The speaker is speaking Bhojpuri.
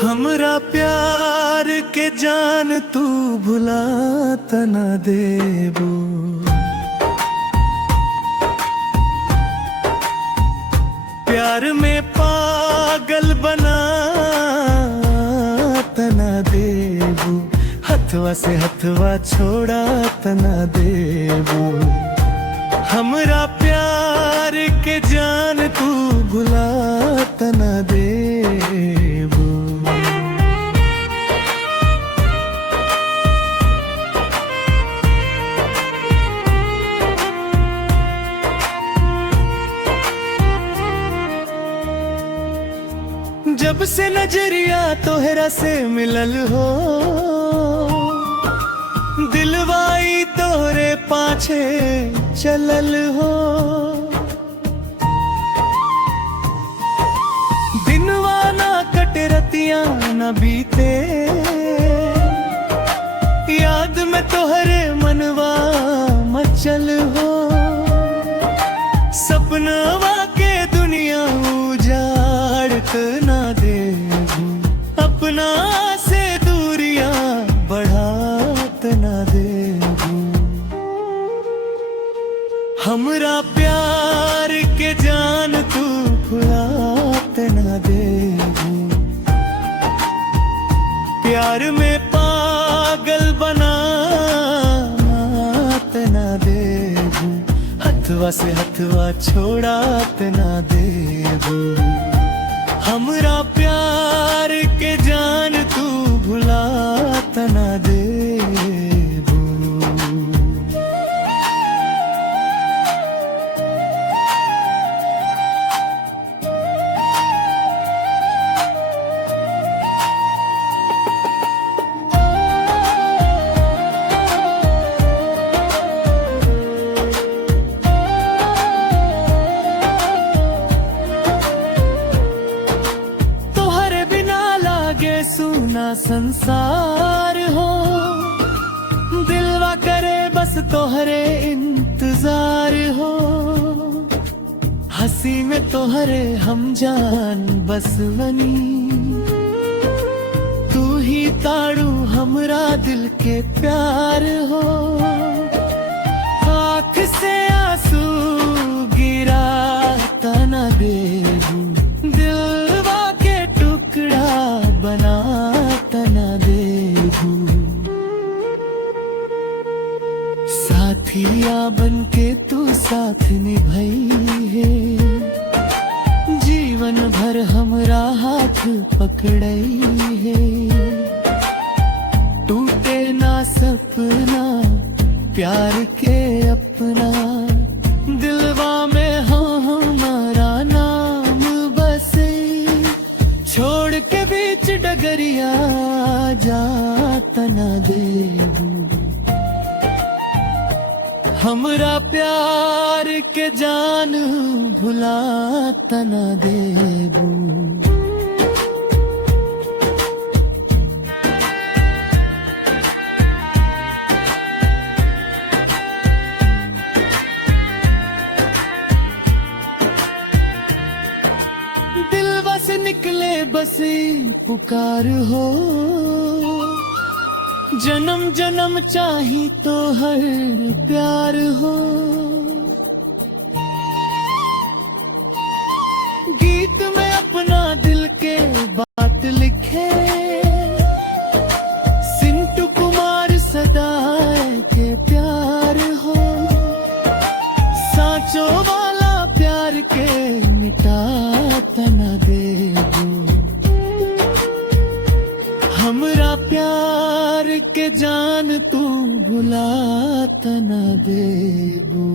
हमरा प्यार के जान तू भुला त न देबू। प्यार में पागल बना त न देबू। हथवा से हथवा छोड़ा त न देबू। हमरा प्यार के जान तू भुला त न देबू। जब से नजरिया तोहरा से मिलल हो, दिलवाई तोहरे पाछे चलल हो। दिनवा ना कटे रतिया न बीते, याद में तोहरे मनवा मचल हो। सपनवा के दुनिया उजाड़त ना देबू। अपना से दूरियां बढ़ात ना देबू। हमरा प्यार के जान तू भुलात ना देबू। प्यार में पागल बनात ना देबू। हथवा से हथवा छोड़ात ना देबू। हमरा प्यार के जान तू भुलात ना देबू। सुना संसार हो, दिलवा करे बस तोहरे इंतजार हो। हंसी में तोहरे हम जान बस बनी, तू ही ताड़ू हमरा दिल के प्यार हो। आँख से आंसू गिरा तना देबू। दिलवा के टुकड़ा बना तना देबू। साथिया बन के तू साथ निभाई है, जीवन भर हमरा हाथ पकड़ई है। टूटे ना सपना प्यार के अपना, दिलवा में हमारा नाम बसे। छोड़ के बीच डगरिया जात ना देबू। हमरा प्यार के जान भुलात ना देबू। दिलवा से निकले बसे पुकार हो, जन्म जन्म चाही तो हर प्यार हो। गीत में अपना दिल के बात लिखे, सिंटू कुमार सदाए के प्यार हो। सांचो वाला प्यार के मिटात ना देबू। हमरा प्यार के जान तू भुलात ना देबू।